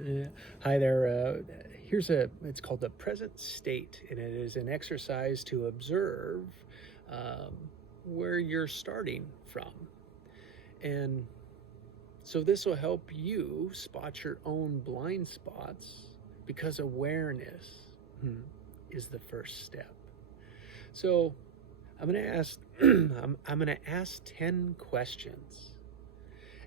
Uh, Hi there. It's called the present state, and it is an exercise to observe um, where you're starting from. And so this will help you spot your own blind spots because awareness is the first step. So I'm going to ask, I'm going to ask 10 questions.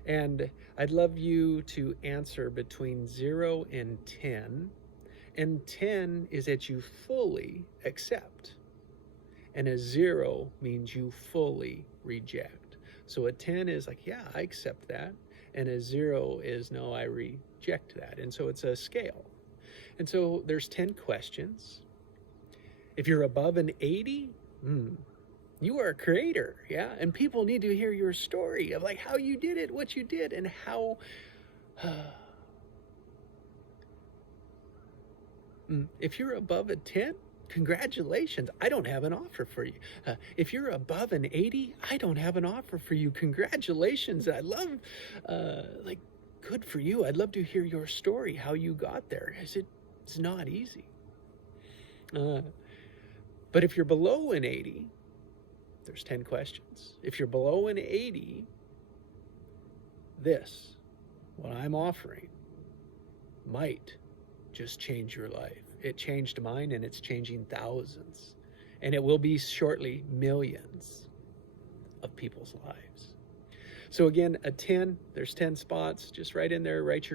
And I'd love you to answer between 0 and 10. And 10 is that you fully accept. And a 0 means you fully reject. So a 10 is like, yeah, I accept that. And a 0 is, no, I reject that. And so it's a scale. And so there's 10 questions. If you're above an 80, you are a creator, yeah? And people need to hear your story of like how you did it, what you did, and how if you're above a 10, congratulations. I don't have an offer for you. If you're above an 80, I don't have an offer for you. Congratulations. I love, good for you. I'd love to hear your story, how you got there. It's not easy. But if you're below an 80, there's 10 questions. If you're below an 80, what I'm offering, might just change your life. It changed mine, and it's changing thousands. And it will be shortly millions of people's lives. So again, a 10, there's 10 spots. Just right in there, rate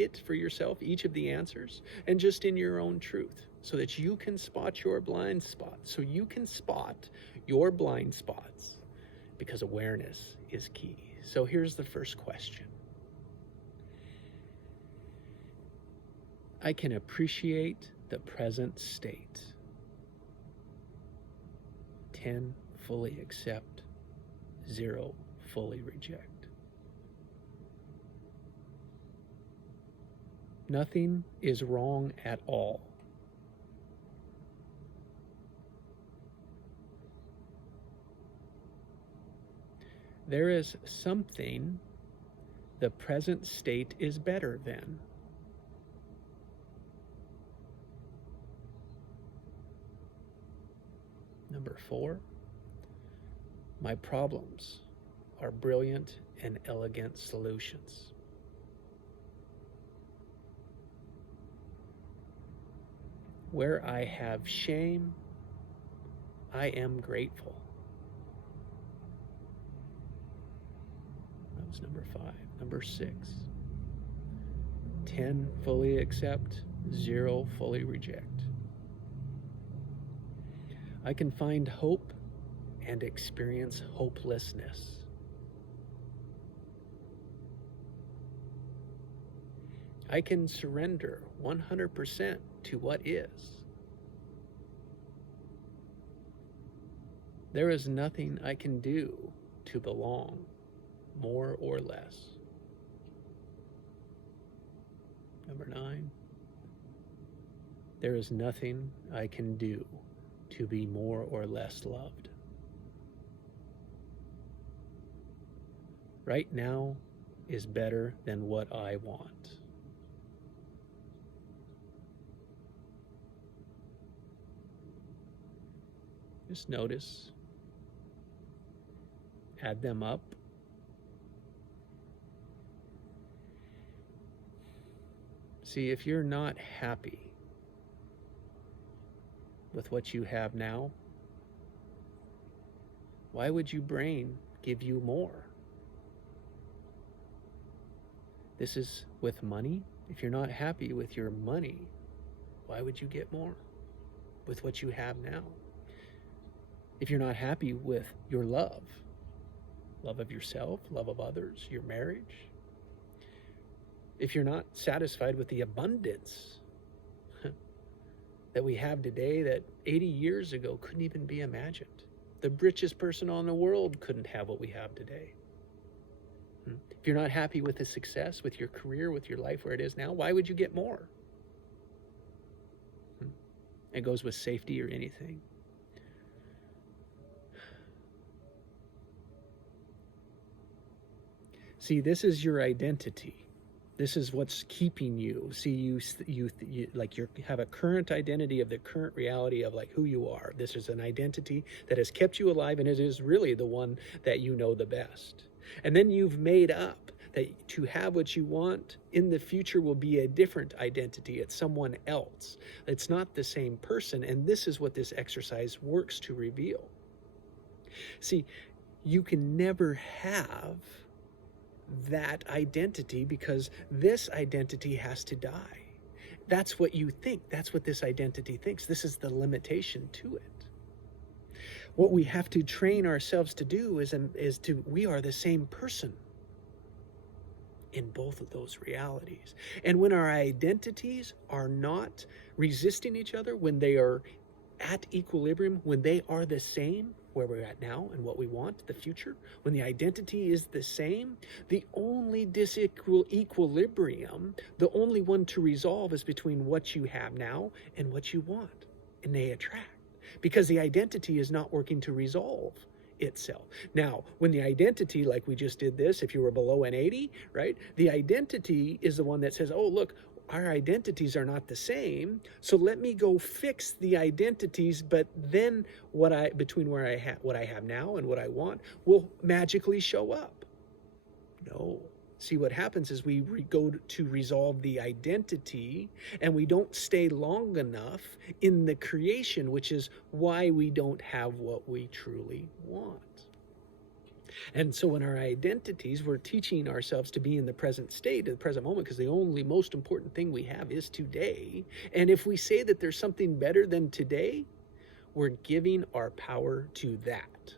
it for yourself, each of the answers, and just in your own truth, so that you can spot your blind spots. So you can spot your blind spots, because awareness is key. So here's the first question. I can appreciate the present state. 10, fully accept. 0, fully reject. Nothing is wrong at all. There is something the present state is better than. Number 4, my problems are brilliant and elegant solutions. Where I have shame, I am grateful. That was number 5. Number 6, 10, fully accept. 0, fully reject. I can find hope and experience hopelessness. I can surrender 100% to what is. There is nothing I can do to belong, more or less. Number 9, there is nothing I can do to be more or less loved. Right now is better than what I want. Just notice, add them up. See, if you're not happy with what you have now, why would your brain give you more? This is with money. If you're not happy with your money, why would you get more with what you have now? If you're not happy with your love of yourself, love of others, your marriage, if you're not satisfied with the abundance that we have today that 80 years ago couldn't even be imagined. The richest person in the world couldn't have what we have today. If you're not happy with the success, with your career, with your life where it is now, why would you get more? It goes with safety or anything. See, this is your identity. This is what's keeping you. See, you like you have a current identity of the current reality of like who you are. This is an identity that has kept you alive, and it is really the one that you know the best. And then you've made up that to have what you want in the future will be a different identity. It's someone else. It's not the same person. And this is what this exercise works to reveal. See, you can never have that identity because this identity has to die. That's what you think. That's what this identity thinks. This is the limitation to it. What we have to train ourselves to do we are the same person in both of those realities. And when our identities are not resisting each other, when they are at equilibrium, when they are the same, where we're at now and what we want, the future, when the identity is the same, the only disequilibrium, the only one to resolve is between what you have now and what you want. And they attract because the identity is not working to resolve itself. Now, when the identity, like we just did this, if you were below an 80, right? The identity is the one that says, oh, look, our identities are not the same, so let me go fix the identities, but then between what I have now and what I want will magically show up. No. See, what happens is we go to resolve the identity and we don't stay long enough in the creation, which is why we don't have what we truly want. And so in our identities, we're teaching ourselves to be in the present state, the present moment, because the only most important thing we have is today. And if we say that there's something better than today, we're giving our power to that.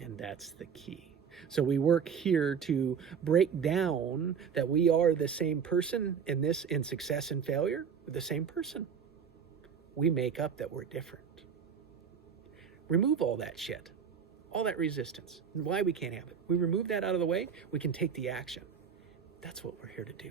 And that's the key. So we work here to break down that we are the same person in success and failure, we're the same person. We make up that we're different. Remove all that shit, all that resistance, and why we can't have it. We remove that out of the way, we can take the action. That's what we're here to do.